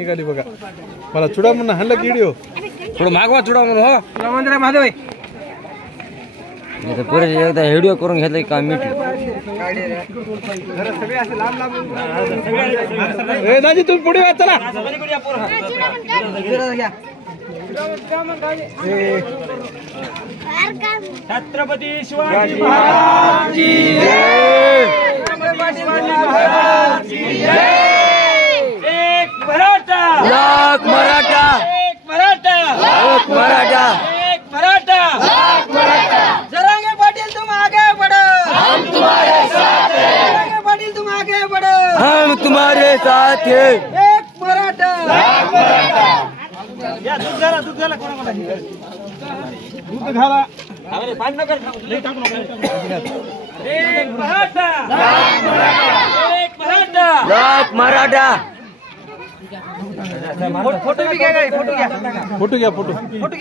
निघाली बघा. मला चुडा म्हणून हाणला की व्हिडिओ थोडं मागवा चुडा म्हणून. हो तुला मंदिर माधव पुरे एकदा व्हिडिओ करून घेतलं का मीठ. दाजी तुम्ही पुढे या चला. छत्रपती शिवाजी महाराज की जय. एक मराठा लाख मराठा, एक मराठा एक मराठा, एक मराठा जरांगे पाटील तुम आगे बढ़ो, हम तुम्हारे साथ हैं. जरांगे पाटील तुम आगे बढ़ो, हम तुम्हारे साथ हैं. एक मराठा. या दूध घाला कोणा दूध घाला. एक मराठा, एक मराठा. लाख मराठा. फोटो भी घ्या, फोटो घ्या. फोटो घ्या. फोटो